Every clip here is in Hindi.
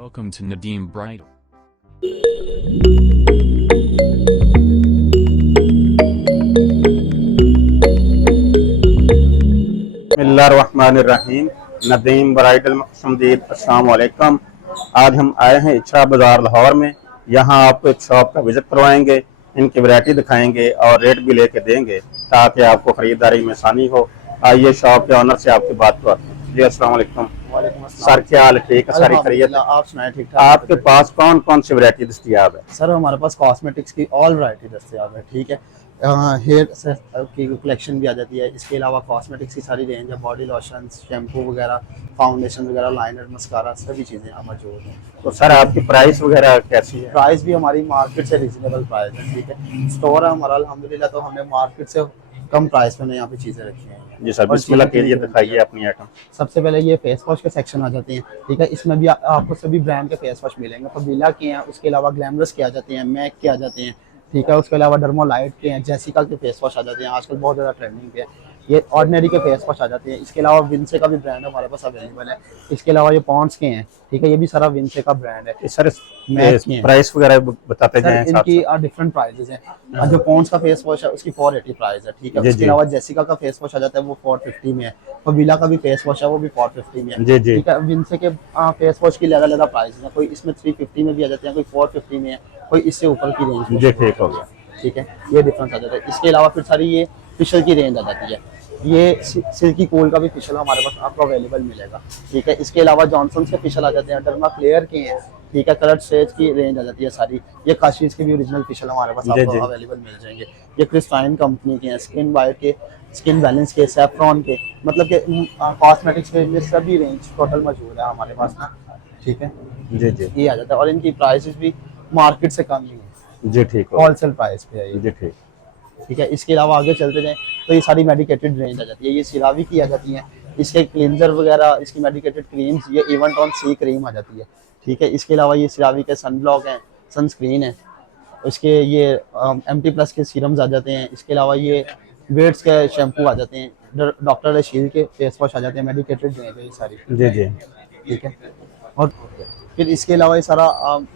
Welcome to Nadeem Bridal. बिस्मिल्लाहिर्रहमानिर्रहीम। नदीम ब्राइडल में खुशामदीद। अस्सलाम वालेकुम। आज हम आए हैं इचरा बाज़ार लाहौर में। यहाँ आपको एक शॉप का विज़िट करवाएंगे, इनकी वैरायटी दिखाएंगे और रेट भी लेके देंगे ताकि आपको ख़रीदारी में आसानी हो। आइए शॉप के ऑनर से आपकी बात करते हैं। जी अस्सलाम वालेकुम। वालेकुम अस्सलाम। सर क्या हाल है? ठीक है, सारी खैरियत है? आप सुनाए? ठीक ठाक। आपके पास कौन कौन सी वैरायटी दस्तयाब है? सर हमारे पास कॉस्मेटिक्स की ऑल वैरायटी दस्तयाब है। ठीक है, हेयर की कलेक्शन भी आ जाती है। इसके अलावा कॉस्मेटिक्स की सारी रेंज है, बॉडी लोशन, शैम्पू वगैरह, फाउंडेशन वगैरह, लाइनर, मस्कारा, सभी चीज़ें यहाँ मौजूद हैं। तो सर आपकी प्राइस वगैरह कैसी है? प्राइस भी हमारी मार्केट से रिजनेबल प्राइस है। ठीक है, स्टोर है हमारा अल्हम्दुलिल्लाह, तो हमने मार्केट से कम प्राइस में यहाँ पे चीज़ें रखी हैं। जी सर, बिस्मिल्लाह कीजिए, दिखाइए अपनी आइटम। सबसे पहले ये फेस वॉश के सेक्शन आ जाते हैं। ठीक है, इसमें भी आपको सभी ब्रांड के फेस वॉश मिलेंगे। फबीला के हैं, उसके अलावा ग्लैमरस के आ जाते हैं, मैक के आ जाते हैं। ठीक है, उसके अलावा डर्मोलाइट के हैं, जेसिका के फेस वॉश आ जाते हैं, आजकल बहुत ज़्यादा ट्रेंडिंग पे है। ये ऑर्डिनरी के फेस वॉश आ जाते हैं। इसके अलावा विंसे का भी ब्रांड हमारे पास अवेलेबल है। इसके अलावा ये पॉन्ड्स के हैं। ठीक है, ये भी सारा विंसे का ब्रांड है। सर मैक प्राइस वगैरह बताते जाएं। इनकी डिफरेंट प्राइसेस हैं। जो पॉन्ड्स का फेस वॉश है उसकी 480 प्राइस है। ठीक है, उसके अलावा जेसिका का फेस वॉश आ जाता है, वो 450 में है। फबीला का भी फेस वॉश है, वो भी 450 में है। ठीक है, विंसे के फेस वॉश की अलग अलग प्राइस है। कोई इसमें 350 में भी आ जाते हैं, कोई 450 में है, कोई इससे ऊपर की रेंज में। ठीक हो गया। ठीक है, ये डिफरेंस आ जाता है। इसके अलावा फिर सारी ये फिशल की रेंज आ जाती है। ये सिल्की कूल का भी फिशल हमारे पास आपको अवेलेबल मिलेगा। ठीक है, इसके अलावा जॉनसन के फिशल आ जाते हैं, डर्मा फ्लेयर के हैं। ठीक है, कलर स्ट्रेच की रेंज आ जाती है सारी। ये काशीज के भी ओरिजिनल फिशल हमारे पास आपको अवेलेबल मिल जाएंगे। ये क्रिस्टाइन कंपनी के हैं, स्किन वाइट के, स्किन बैलेंस के, सैफ्रॉन के, मतलब के कॉस्मेटिक्स के ये सभी रेंज टोटल मौजूद है हमारे पास ना। ठीक है जी, ये आ जाता है और इनकी प्राइसेस भी मार्केट से कम ही है। जी ठीक है, होलसेल प्राइस पे है ये। जी ठीक। ठीक है, इसके अलावा आगे चलते जाएं तो ये सारी मेडिकेटेड रेंज आ जाती है। ये सिरावी की आ जाती है, इसके क्लींजर वगैरह, इसकी मेडिकेटेड क्रीम्स, ये इवन टॉन सी क्रीम आ जाती है। ठीक है, इसके अलावा ये सिरावी के सन ब्लॉक हैं, सनस्क्रीन है, इसके ये MT प्लस के सीरम्स आ जाते हैं। इसके अलावा ये वेट्स के शैम्पू आ जाते हैं, डॉक्टर रशील के फेस वॉश आ जाते हैं, मेडिकेटेड रेंज है ये सारी। जी ठीक है, और फिर इसके अलावा ये सारा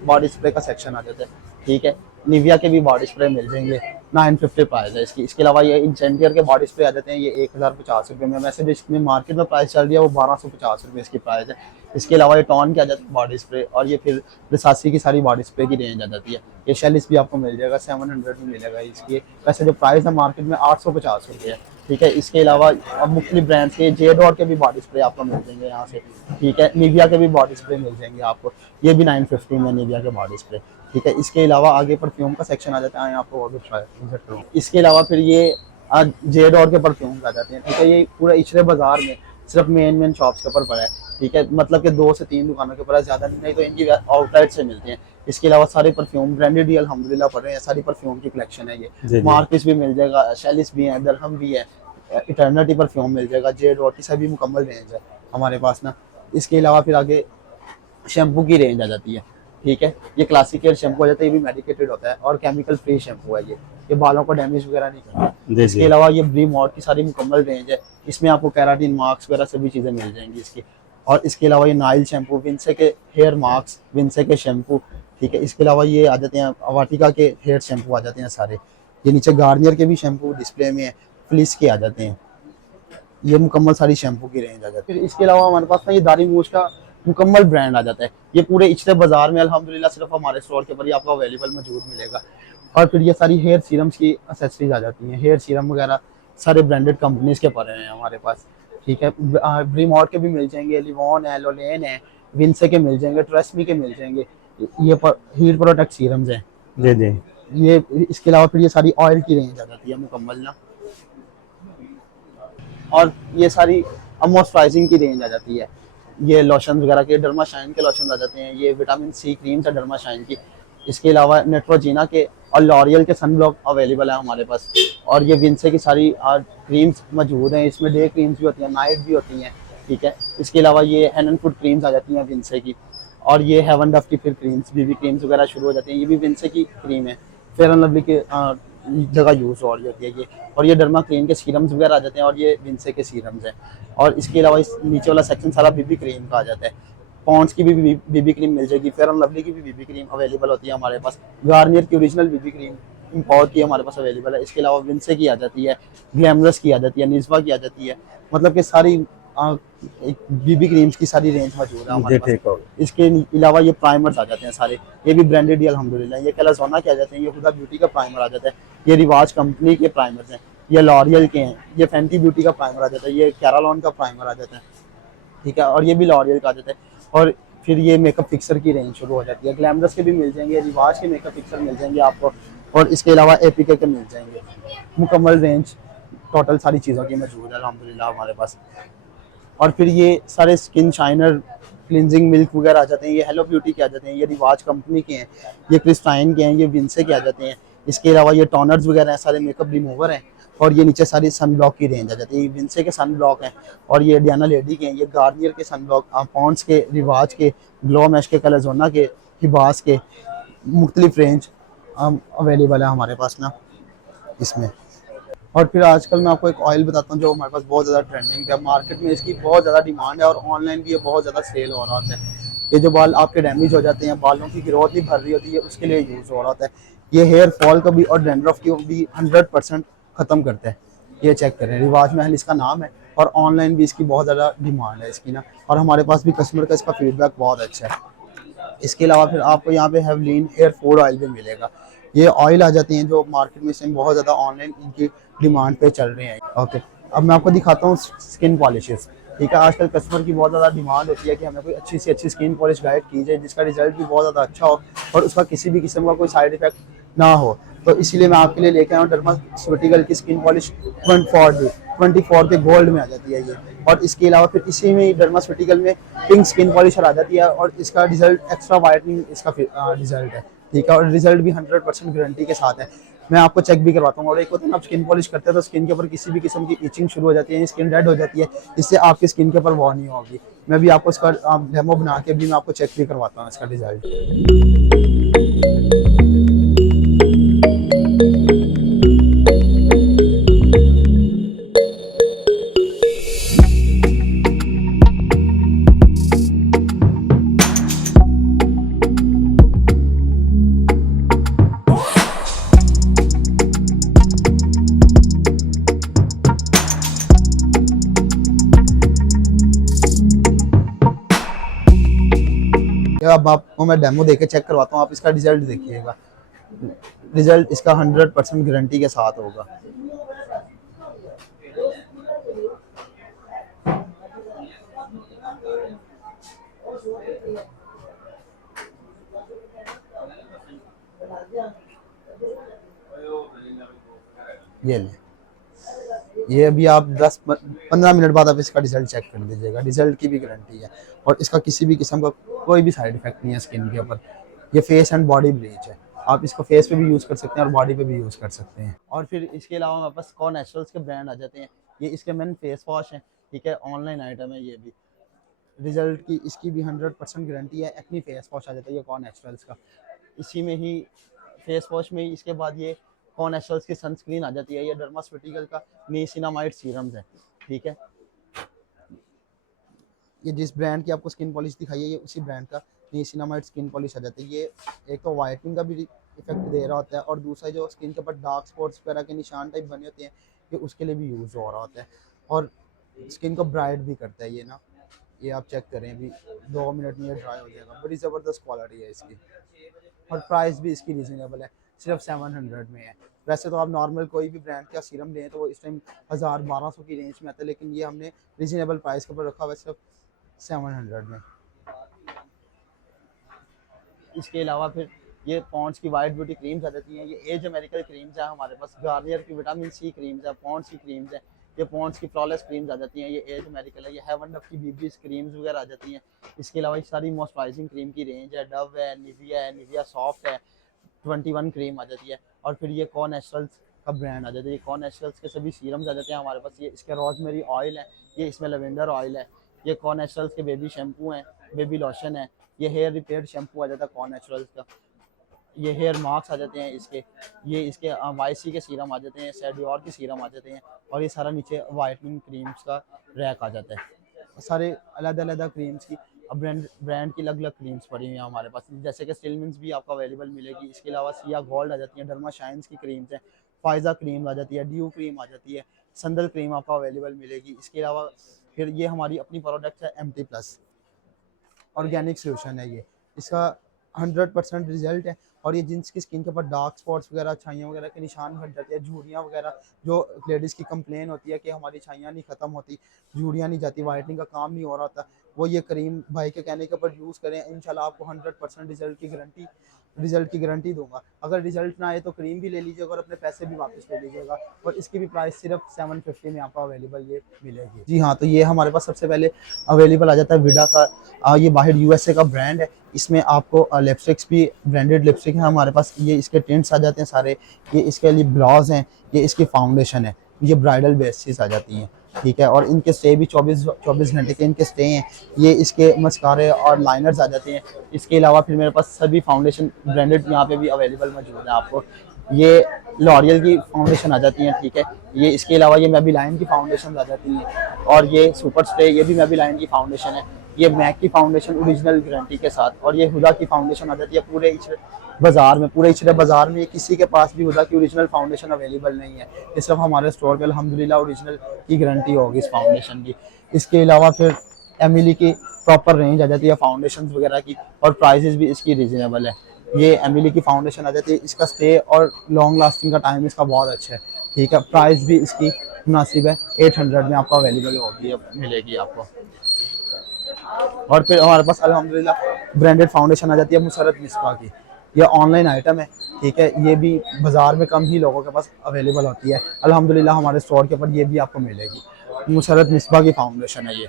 बॉडी स्प्रे का सेक्शन आ जाता है। ठीक है, निविया के भी बॉडी स्प्रे मिल जाएंगे, 950 प्राइस है इसकी। इसके अलावा ये इंसेंटियर के बॉडी स्प्रे आ जाते हैं, ये 1050 रुपये में। वैसे भी इसमें मार्केट में प्राइस चल रही है वो 1250 रुपये इसकी प्राइस है। इसके अलावा ये टॉन के आ जाते हैं बॉडी स्प्रे, और ये फिर रसासी की सारी बॉडी स्प्रे की रेंज आ जाती है। ये शेलिस भी आपको मिल जाएगा, 700 में मिलेगा इसकी। वैसे जो प्राइस है मार्केट में 850 रुपये है। ठीक है, इसके अलावा अब मुख्तलिफ ब्रांड्स के जेडोर के भी बॉडी स्प्रे आपको मिल जाएंगे यहाँ से। ठीक है, निविया के भी बॉडी स्प्रे मिल जाएंगे आपको, ये भी 950 में निविया के बॉडी स्प्रे। ठीक है, इसके अलावा आगे परफ्यूम का सेक्शन आ जाता है, आपको और भी विजिट करूँ। इसके अलावा फिर ये जेडोर के परफ्यूम आ जाते हैं। ठीक है, ये पूरा इचरे बाजार में सिर्फ मेन शॉप्स के ऊपर पड़ा है। ठीक है, मतलब कि 2 से 3 दुकानों के ऊपर है, ज़्यादा नहीं तो इनकी आउटलेट से मिलते हैं। इसके अलावा सारे परफ्यूम ब्रांडेड ही अल्हम्दुलिल्लाह पड़ रहे हैं, सारी परफ्यूम की कलेक्शन है ये। मार्किस भी मिल जाएगा, शेलिस भी है, दरहम भी है, इटर्निटी परफ्यूम मिल जाएगा, जेडोर की सभी मुकम्मल रेंज है हमारे पास ना। इसके अलावा फिर आगे शैम्पू की रेंज आ जाती है। ठीक है, ये क्लासिक केयर शैम्पू आ जाता है, ये भी मेडिकेटेड होता है और केमिकल फ्री शैम्पू है ये बालों को डैमेज वगैरह नहीं करता। इसके अलावा ये ब्रीम और की सारी मुकम्मल रेंज है, इसमें आपको केराटिन मार्क्स वगैरह सभी चीज़ें मिल जाएंगी इसकी। और इसके अलावा ये नाइल शैम्पू, विंसे के हेयर मार्क्स, विंसे के शैम्पू। ठीक है, इसके अलावा ये आ जाते हैं वाटिका के हेयर शैम्पू आ जाते हैं सारे। ये नीचे गार्नियर के भी शैम्पू डिस्प्ले में है, फ्लिस के आ जाते हैं, ये मुकम्मल सारी शैम्पू की रेंज आ जाती है। फिर इसके अलावा हमारे पास ना ये दाढ़ी मूछ का मुकम्मल ब्रांड आ जाता है, ये पूरे इचरे बाजार में अल्हम्दुलिल्लाह सिर्फ हमारे स्टोर के ऊपर ही आपको अवेलेबल मौजूद मिलेगा। और फिर ये सारी हेयर सीरम्स की एक्सेसरीज आ जाती हैं, हेयर सीरम वगैरह सारे ब्रांडेड कंपनीज के पड़े हैं हमारे पास। ठीक है, ब्रीमॉड के भी मिल जाएंगे, लिवॉन है, लोलेन है, विंसे के मिल जाएंगे, ट्रेस्मी के मिल जाएंगे। ये हीट प्रोटेक्ट सीरम्स हैं। जी, ये इसके अलावा फिर ये सारी ऑयल की रेंज आ जाती है मुकम्मल ना, और ये सारी मॉइस्चराइजिंग की रेंज आ जाती है। ये लोशन वगैरह के, डर्मा शाइन के लोशन आ जाते हैं, ये विटामिन C क्रीम्स है डर्मा शाइन की। इसके अलावा नेट्रोजीना के और लॉरियल के सन ब्लॉक अवेलेबल है हमारे पास। और ये विंसे की सारी क्रीम्स मौजूद हैं, इसमें डे क्रीम्स भी होती हैं, नाइट भी होती हैं। ठीक है, इसके अलावा ये हैंड एंड फुट क्रीम्स आ जाती हैं विंसे की, और ये हेवन डफ की फिर क्रीम्स, BB क्रीम्स वगैरह शुरू हो जाती हैं, ये भी विंसे की क्रीम है, फेयर एंड लवली के जगह यूज़ हो रही होती है ये। और ये डर्मा क्लीन के सीरम्स वगैरह आ जाते हैं, और ये विंसे के सीरम्स हैं। और इसके अलावा इस नीचे वाला सेक्शन सारा BB क्रीम का आ जाता है। पॉन्ड्स की भी बीबी क्रीम मिल जाएगी, फेयर एंड लवली की भी बीबी क्रीम अवेलेबल होती है हमारे पास, गार्नियर की ओरिजिनल बीबी क्रीम इम्पोर्ट की हमारे पास अवेलेबल है। इसके अलावा विंसे की आ जाती है, ग्लैमरस की आ जाती है, निज़्वा की आ जाती है, मतलब कि सारी बीबी क्रीम्स की सारी रेंज मौजूद है हमारे जी पास। ठीक हो। इसके अलावा ये प्राइमर्स आ जाते हैं सारे, ये भी ब्रांडेड ही अल्हम्दुलिल्लाह। ये कैलाज़ोना के आ जाते हैं, ये हुदा ब्यूटी का प्राइमर आ जाता है, ये रिवाज कंपनी के प्राइमर्स हैं, ये लॉरियल के हैं, ये फैंटी ब्यूटी का प्राइमर आ जाता है, ये कैरालॉन का प्राइमर आ जाता है, ठीक है, और ये भी लॉरियल का आ जाता है। और फिर ये मेकअप फिक्सर की रेंज शुरू हो जाती है, ग्लैमरस के भी मिल जाएंगे, रिवाज के मेकअप फिक्सर मिल जाएंगे आपको, और इसके अलावा एपीके के मिल जाएंगे। मुकम्मल रेंज टोटल सारी चीज़ों की मौजूद है अल्हम्दुलिल्लाह हमारे पास। और फिर ये सारे स्किन शाइनर, क्लिनजिंग मिल्क वगैरह आ जाते हैं, ये हेलो ब्यूटी के आ जाते हैं, ये रिवाज कंपनी के हैं, ये क्रिस्टाइन के हैं, ये विंसे के आ जाते हैं। इसके अलावा ये टोनर्स वगैरह हैं, सारे मेकअप रिमूवर हैं, और ये नीचे सारी सन ब्लॉक की रेंज आ जाती है, ये विंसे के सन ब्लॉक हैं, और ये डियाना लेडी के हैं, ये गार्नियर के सन ब्लॉक, पॉन्ड्स के, रिवाज के, ग्लो मैश के, कैलाज़ोना के, हिबास के, मुख्तलिफ रेंज अवेलेबल है हमारे पास ना इसमें। और फिर आजकल मैं आपको एक ऑयल बताता हूँ जो हमारे पास बहुत ज़्यादा ट्रेंडिंग है, मार्केट में इसकी बहुत ज़्यादा डिमांड है, और ऑनलाइन भी ये बहुत ज़्यादा सेल हो रहा होता है। ये जो बाल आपके डैमेज हो जाते हैं, बालों की ग्रोथ नहीं भर रही होती है, उसके लिए यूज़ हो रहा होता है। ये हेयर फॉल का भी और डैंड्रफ की भी 100% ख़त्म करता है। ये चेक करें, रिवाज महल इसका नाम है, और ऑनलाइन भी इसकी बहुत ज़्यादा डिमांड है इसकी ना, और हमारे पास भी कस्टमर का इसका फीडबैक बहुत अच्छा है। इसके अलावा फिर आपको यहाँ पे हेवलिन हेयर फूड ऑयल भी मिलेगा। ये ऑयल आ जाती हैं जो मार्केट में से बहुत ज़्यादा ऑनलाइन इनकी डिमांड पे चल रहे हैं। ओके, अब मैं आपको दिखाता हूँ स्किन पॉलिशेस, ठीक है। आजकल कस्टमर की बहुत ज़्यादा डिमांड होती है कि हमें कोई अच्छी से अच्छी स्किन पॉलिश गाइड की जाए जिसका रिजल्ट भी बहुत ज़्यादा अच्छा हो और उसका किसी भी किस्म का कोई साइड इफेक्ट ना हो। तो इसीलिए मैं आपके लिए लेके आया हूँ डर्मास्यूटिकल की स्किन पॉलिश 24 के गोल्ड में आ जाती है ये। और इसके अलावा फिर इसी में डर्मास्यूटिकल में पिंक स्किन पॉलिशर आ जाती है, और इसका रिजल्ट एक्स्ट्रा वाइटनिंग इसका रिजल्ट है, ठीक है, और रिजल्ट भी 100% गारंटी के साथ है। मैं आपको चेक भी करवाता हूँ। और एक होता है ना, आप स्किन पॉलिश करते हैं तो स्किन के ऊपर किसी भी किस्म की इचिंग शुरू हो जाती है, स्किन रेड हो जाती है, इससे आपकी स्किन के ऊपर वो नहीं होगी। मैं भी आपको इसका डेमो बना के भी मैं आपको चेक भी करवाता हूँ इसका रिजल्ट। अब आपको मैं डेमो देके चेक करवाता हूँ, आप इसका रिजल्ट देखिएगा। रिजल्ट इसका 100% गारंटी के साथ होगा। ये ले, ये अभी आप 10-15 मिनट बाद आप इसका रिजल्ट चेक कर लीजिएगा। रिजल्ट की भी गारंटी है, और इसका किसी भी किस्म का कोई भी साइड इफेक्ट नहीं है स्किन के ऊपर। ये फेस एंड बॉडी ब्लीच है, आप इसको फेस पे भी यूज़ कर सकते हैं और बॉडी पे भी यूज़ कर सकते हैं। और फिर इसके अलावा हमारे पास कॉ नेचुरल्स के ब्रांड आ जाते हैं। ये इसके मेन फेस वॉश हैं, ठीक है, ऑनलाइन आइटम है ये भी। रिजल्ट की इसकी भी 100% गारंटी है। एक्नी फेस वॉश आ जाता है ये कॉ नेचुरल्स का। इसी में ही फेस वॉश में ही इसके बाद ये कॉ नेचुरल्स की सनस्क्रीन आ जाती है। ये डर्मास्यूटिकल का निसिनामाइड सीरम्स है, ठीक है। ये जिस ब्रांड की आपको स्किन पॉलिश दिखाई है, ये उसी ब्रांड का निसिनामाइड स्किन पॉलिश आ जाती है। ये एक तो वाइटनिंग का भी इफेक्ट दे रहा होता है, और दूसरा जो स्किन के ऊपर डार्क स्पॉट्स वगैरह के निशान टाइप बने होते हैं, ये उसके लिए भी यूज़ हो रहा होता है, और स्किन को ब्राइट भी करता है ये ना। ये आप चेक करें, अभी 2 मिनट में ये ड्राई हो जाएगा। बड़ी ज़बरदस्त क्वालिटी है इसकी, और प्राइस भी इसकी रीज़नेबल है, सिर्फ 700 में है। वैसे तो आप नॉर्मल कोई भी ब्रांड का सीरम लें तो वो इस टाइम 1000-1200 की रेंज में आता है, लेकिन ये हमने रीज़नेबल प्राइस के ऊपर रखा हुआ है, सिर्फ 700 में। इसके अलावा फिर ये पॉन्ड्स की वाइट ब्यूटी क्रीम्स आ जाती हैं। ये एज अमेरिकन क्रीम्स है हमारे पास। गार्नियर की विटामिन सी क्रीम्स है, पॉन्ड्स की क्रीम्स है। ये पॉन्ड्स की फ्लॉलेस क्रीम्स आ जाती हैं, ये एज अमेरिकन है। ये हेवन डव की बीबीज क्रीम्स वगैरह आ जाती हैं। इसके अलावा ये सारी मॉइस्चराइजिंग क्रीम की रेंज है। डव है, निविया सॉफ्ट है, 21 क्रीम आ जाती है। और फिर ये कॉ नेचुरल्स का ब्रांड आ जाता है। ये कॉ नेचुरल्स के सभी सीरम्स आ जाते हैं हमारे पास। ये इसके रोजमेरी ऑयल है, ये इसमें लेवेंडर ऑयल है। ये कॉ नेचुरल्स के बेबी शैम्पू हैं, बेबी लोशन है। ये हेयर रिपेयर शैम्पू आ जाता है कॉ नेचुरल्स का। ये हेयर मार्क्स आ जाते हैं इसके। ये इसके वाईसी के सीरम आ जाते हैं, सेडियोर के सीरम आ जाते हैं। और ये सारा नीचे वाइटनिंग क्रीम्स का रैक आ जाता है। सारे अलग अलग क्रीम्स की अब ब्रांड की अलग अलग क्रीम्स पड़ी हुई हैं हमारे पास, जैसे कि स्टिलमेंट्स भी आपको अवेलेबल मिलेगी। इसके अलावा सिया गोल्ड आ जाती है, डर्मा शाइन्स की क्रीम्स हैं, फायजा क्रीम आ जाती है, ड्यू क्रीम आ जाती है, संदल क्रीम आपको अवेलेबल मिलेगी। इसके अलावा फिर ये हमारी अपनी प्रोडक्ट है MT प्लस ऑर्गेनिक सोल्यूशन है ये, इसका 100% रिजल्ट है। और ये जिनकी स्किन के ऊपर डार्क स्पॉट्स वगैरह, छाइयाँ वगैरह के निशान हट जाते हैं, झुर्रियाँ वगैरह, जो लेडीज़ की कंप्लेन होती है कि हमारी छाइयाँ नहीं ख़त्म होती, झुर्रियाँ नहीं जाती, वाइटनिंग का काम नहीं हो रहा होता, वो ये क्रीम भाई के कहने के ऊपर यूज़ करें, इंशाल्लाह आपको 100% रिजल्ट की गारंटी दूंगा। अगर रिजल्ट ना आए तो क्रीम भी ले लीजिएगा और अपने पैसे भी वापस ले लीजिएगा। और इसकी भी प्राइस सिर्फ 750 में आपको अवेलेबल ये मिलेगी। जी हाँ, तो ये हमारे पास सबसे पहले अवेलेबल आ जाता है विडा का, ये बाहर USA का ब्रांड है। इसमें आपको लिपस्टिक्स भी ब्रांडेड लिपस्टिक है हमारे पास, ये इसके टिंट्स आ जाते हैं सारे, ये इसके लिए ब्लाउज हैं, ये इसकी फाउंडेशन है, ये ब्राइडल बेसिस आ जाती हैं, ठीक है। और इनके स्टे भी 24 घंटे के इनके स्टे हैं। ये इसके मस्कारे और लाइनर्स आ जाते हैं। इसके अलावा फिर मेरे पास सभी फाउंडेशन ब्रांडेड यहाँ पे भी अवेलेबल मौजूद है आपको। ये लॉरियल की फाउंडेशन आ जाती हैं, ठीक है। ये इसके अलावा ये मैबीलाइन की फाउंडेशन आ जाती हैं, और ये सुपर स्टे, ये भी मैबीलाइन की फाउंडेशन है। ये मैक की फाउंडेशन ओरिजिनल गारंटी के साथ, और ये हुदा की फाउंडेशन आ जाती है। पूरे इचरे बाजार में किसी के पास भी हुदा की ओरिजिनल फाउंडेशन अवेलेबल नहीं है, ये सिर्फ हमारे स्टोर पे अल्हम्दुलिल्लाह ओरिजिनल की गारंटी होगी इस फाउंडेशन की। इसके अलावा फिर एमिली की प्रॉपर रेंज आ जाती है फाउंडेशन वगैरह की, और प्राइसेस भी इसकी रिजनेबल है। ये एमिली की फाउंडेशन आ जाती है, इसका स्टे और लॉन्ग लास्टिंग का टाइम इसका बहुत अच्छा है, ठीक है। प्राइस भी इसकी मुनासिब है, 800 में आपको अवेलेबल होगी, मिलेगी आपको। और फिर हमारे पास अल्हम्दुलिल्लाह ब्रांडेड फाउंडेशन आ जाती है मुसरत मिसबा की, ये ऑनलाइन आइटम है, ठीक है। ये भी बाज़ार में कम ही लोगों के पास अवेलेबल होती है, अल्हम्दुलिल्लाह हमारे स्टोर के ऊपर ये भी आपको मिलेगी। मुसरत मिसबा की फाउंडेशन है ये।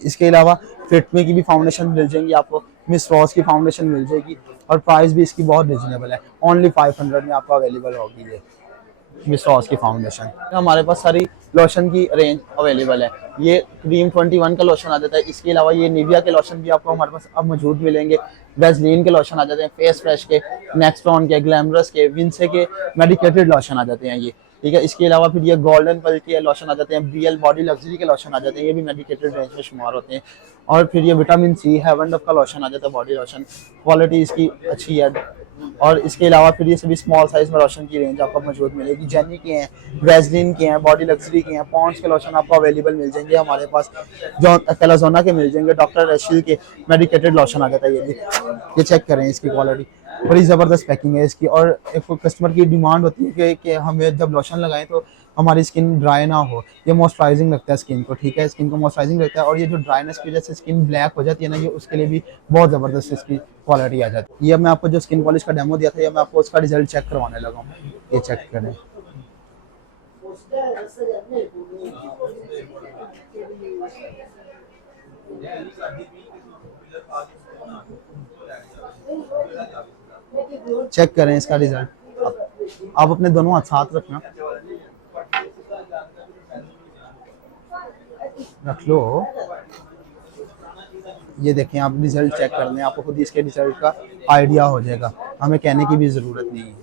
इसके अलावा फिटमी की भी फाउंडेशन मिल जाएंगी आपको, मिस रॉस की फाउंडेशन मिल जाएगी, और प्राइस भी इसकी बहुत रिजनेबल है, ओनली 500 में आपको अवेलेबल होगी ये मिस रॉस की फाउंडेशन। हमारे पास सारी लोशन की रेंज अवेलेबल है। ये क्रीम 21 का लोशन आ जाता है। इसके अलावा ये निविया के लोशन भी आपको हमारे पास अब मौजूद मिलेंगे। वैसलीन के लोशन आ जाते हैं, फेस फ्रेश के, नेक्स्टॉन के, ग्लैमरस के, विंसे के मेडिकेटेड लोशन आ जाते हैं ये, ठीक है। इसके अलावा फिर ये गोल्डन पल के लोशन आ जाते हैं, BL बॉडी लग्जरी के लोशन आ जाते हैं, ये भी मेडिकेटेड रेंज में शुमार होते हैं। और फिर ये विटामिन C हेवन डव का लोशन आ जाता है, बॉडी लोशन, क्वालिटी इसकी अच्छी है। और इसके अलावा फिर ये सभी स्मॉल साइज में लोशन की रेंज आपको मौजूद मिलेगी। जेनी के हैं, वैसलीन के हैं, बॉडी लग्जरी के हैं, पॉन्ड्स के लोशन आपको अवेलेबल मिल जाएंगे हमारे पास, जो कैलाजोना के मिल जाएंगे, डॉक्टर रशील के मेडिकेटेड लोशन आ जाता है। ये चेक करें इसकी क्वालिटी, बड़ी ज़बरदस्त पैकिंग है इसकी। और एक कस्टमर की डिमांड होती है कि हमें जब लोशन लगाएं तो हमारी स्किन ड्राई ना हो, ये मॉइस्चराइजिंग लगता है स्किन को, ठीक है। स्किन को मॉइस्चराइजिंग लगता है, और ये जो ड्राइनेस की वजह से स्किन ब्लैक हो जाती है ना, ये उसके लिए भी बहुत ज़बरदस्त इसकी क्वालिटी आ जाती है। ये मैं आपको जो स्किन पॉलिश का डेमो दिया था, ये मैं आपको उसका रिजल्ट चेक करवाने लगा हूँ, ये चेक करें। चेक करें इसका रिजल्ट। आप अपने दोनों हाथ साथ रखना, रख लो। ये देखें, आप रिजल्ट चेक कर लें, आपको खुद ही इसके रिजल्ट का आइडिया हो जाएगा, हमें कहने की भी ज़रूरत नहीं है।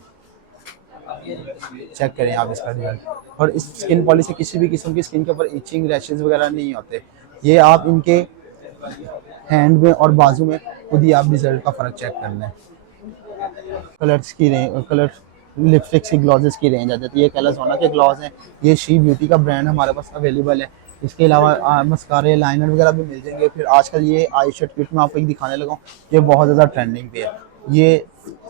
चेक करें आप इसका रिजल्ट। और इस स्किन पॉलिश से किसी भी किस्म की स्किन के ऊपर इचिंग, रैशेज वगैरह नहीं होते। ये आप इनके हैंड में और बाजू में खुद ही आप रिजल्ट का फ़र्क चेक कर लें। कलर्स की रेंज, कलर लिपस्टिक्स की ग्लॉजेस की रेंज आ जाती है। कैलाजोना के ग्लॉज हैं, ये शी ब्यूटी का ब्रांड हमारे पास अवेलेबल है। इसके अलावा मस्कारे, लाइनर वगैरह भी मिल जाएंगे। फिर आजकल ये आई शेड किट में आपको एक दिखाने लगा हूँ, ये बहुत ज़्यादा ट्रेंडिंग पे है। ये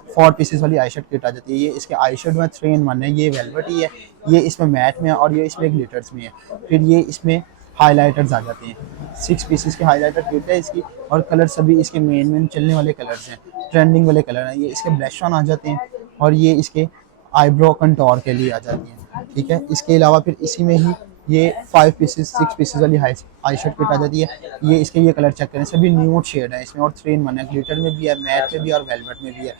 4 पीसेस वाली आई शेड किट आ जाती है। ये इसके आई शेड में 3 in 1 है, ये वेलवेट ही है, ये इसमें मैट में है, और ये इसमें ग्लिटर्स में है। फिर ये इसमें हाइलाइटर्स आ जाते हैं, 6 पीसेस के हाइलाइटर किट है इसकी, और कलर सभी इसके मेन चलने वाले कलर्स हैं, ट्रेंडिंग वाले कलर हैं। ये इसके ब्लश ऑन आ जाते हैं, और ये इसके आईब्रो कंटोर के लिए आ जाती हैं, ठीक है। इसके अलावा फिर इसी में ही ये 6 पीसेस वाली आई शेड किट आ जाती है। ये इसके ये कलर चेक करें, सभी न्यूड शेड है इसमें, और 3 in 1 है, ग्लिटर में भी है, मैट में भी और वेलवेट में भी है।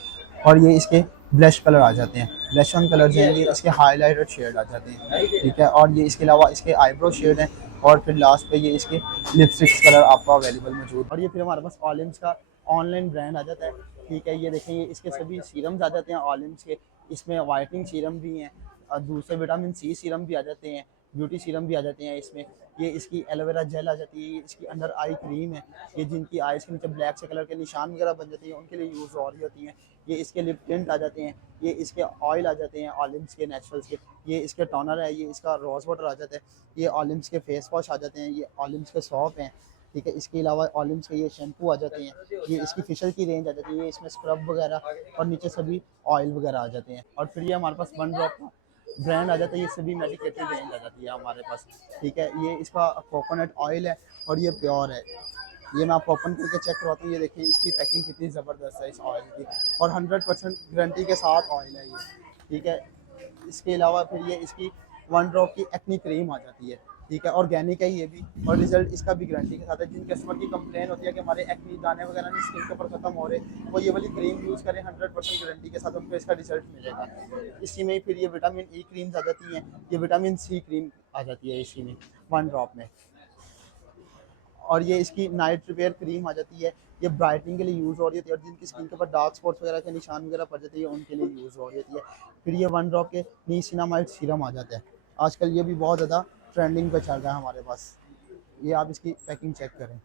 और ये इसके ब्लश कलर आ जाते हैं, ब्लश ऑन कलर हैं, ये इसके हाइलाइटर शेड आ जाते हैं, ठीक है। और ये इसके अलावा इसके आईब्रो शेड हैं, और फिर लास्ट पे ये इसके लिपस्टिक्स कलर आपको अवेलेबल मौजूद। और ये फिर हमारे पास ऑलिम्स का ऑनलाइन ब्रांड आ जाता है, ठीक है। ये देखें, ये इसके सभी सीरम्स आ जाते हैं ऑलिम्स के, इसमें वाइटनिंग सीरम भी हैं, और दूसरे विटामिन C सीरम भी आ जाते हैं, ब्यूटी सीरम भी आ जाते हैं इसमें। ये इसकी एलोवेरा जेल आ जाती है, ये इसकी अंडर आई क्रीम है, ये जिनकी आइज़ के नीचे ब्लैक से कलर के निशान वगैरह बन जाते हैं उनके लिए यूज़ हो रही होती हैं। ये इसके लिप टिंट आ जाते हैं, ये इसके ऑयल आ जाते हैं ऑलिम्स के नेचुरल्स के, ये इसके टोनर है, ये इसका रोज़ वाटर आ जाता है, ये ऑलिम्स के फेस वॉश आ जाते हैं, ये ऑलिम्स के सॉप हैं, ठीक है। इसके अलावा ऑलिम्स के ये शैम्पू आ जाते हैं, ये इसकी फिशल की रेंज आ जाती है, ये इसमें स्क्रब वगैरह और नीचे सभी ऑयल वगैरह आ जाते हैं। और फिर ये हमारे पास वन ड्रॉप का ब्रांड आ जाता है, ये सभी मेडिकेटेड रेंज आ जाती है हमारे पास, ठीक है। ये इसका कोकोनट ऑयल है और ये प्योर है। ये मैं आपको ओपन करके चेक करवाता हूँ, ये देखिए इसकी पैकिंग कितनी ज़बरदस्त है इस ऑयल की, और 100% गारंटी के साथ ऑयल है ये, ठीक है। इसके अलावा फिर ये इसकी वन ड्रॉप की एक्नी क्रीम आ जाती है, ठीक है, ऑर्गेनिक है ये भी, और रिजल्ट इसका भी गारंटी के साथ है। जिन कस्टमर की कंप्लेन होती है कि हमारे एक्नी दाने वगैरह नहीं स्किन के ऊपर खत्म हो रहे, वो ये वाली क्रीम यूज़ करें, 100% गारंटी के साथ उनको इसका रिजल्ट मिलेगा। इसी में फिर ये विटामिन ई क्रीम्स आ जाती हैं, ये विटामिन सी क्रीम आ जाती है इसी में वन ड्रॉप में, और ये इसकी नाइट रिपेयर क्रीम आ जाती है, ये ब्राइटनिंग के लिए यूज़ हो रही होती है, और जिनकी स्किन के ऊपर डार्क स्पॉट्स वगैरह के निशान वगैरह पड़ जाते हैं उनके लिए यूज़ हो रही होती है। फिर ये वन ड्रॉप के निसिनामाइड सीरम आ जाता है, आजकल ये भी बहुत ज़्यादा ट्रेंडिंग पे चल रहा है हमारे पास। ये आप इसकी पैकिंग चेक करें।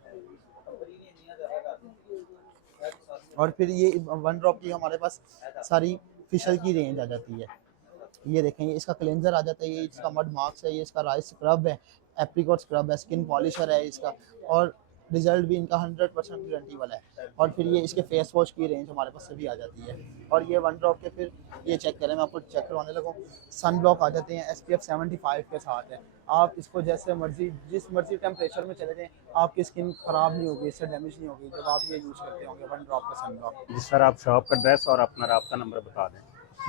और फिर ये वन ड्रॉप की हमारे पास सारी फिशल की रेंज आ जाती है। ये देखें, ये इसका क्लेंजर आ जाता है, ये इसका मड मार्क्स है, ये इसका राइस स्क्रब है, एप्रिकॉट स्क्रब है, स्किन पॉलिशर है इसका, और रिजल्ट भी इनका 100% गारंटी वाला है। और फिर ये इसके फेस वॉश की रेंज हमारे पास सभी आ जाती है। और ये वन ड्रॉप के फिर ये चेक करें, मैं आपको चेक करवाने लगा हूँ, सन ब्लॉक आ जाते हैं, SPF 75 के साथ है। आप इसको जैसे मर्जी जिस मर्जी टेम्परेचर में चले जाएँ, आपकी स्किन ख़राब नहीं होगी, इससे डैमेज नहीं होगी जब आप ये यूज़ करते होंगे वन ड्रॉप का सन ब्लॉक। जी सर, आप शॉप का एड्रेस और अपना राब्ता नंबर बता दें।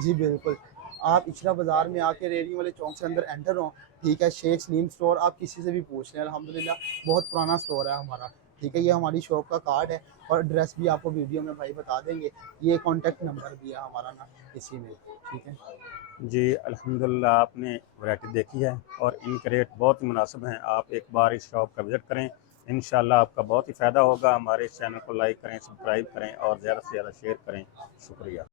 जी बिल्कुल, आप इचरा बाज़ार में आके रेहड़ी वाले चौक से अंदर एंटर हों, ठीक है। शेख सलीम स्टोर, आप किसी से भी पूछ लें, अल्हम्दुलिल्लाह बहुत पुराना स्टोर है हमारा, ठीक है। ये हमारी शॉप का कार्ड है, और एड्रेस भी आपको वीडियो में भाई बता देंगे, ये कॉन्टैक्ट नंबर भी है हमारा ना इसी में, ठीक है। जी अल्हम्दुलिल्लाह, आपने वैरायटी देखी है और इनके रेट बहुत ही मुनासिब हैं। आप एक बार इस शॉप का विज़िट करें, इंशाल्लाह आपका बहुत ही फ़ायदा होगा। हमारे इस चैनल को लाइक करें, सब्सक्राइब करें और ज़्यादा से ज़्यादा शेयर करें। शुक्रिया।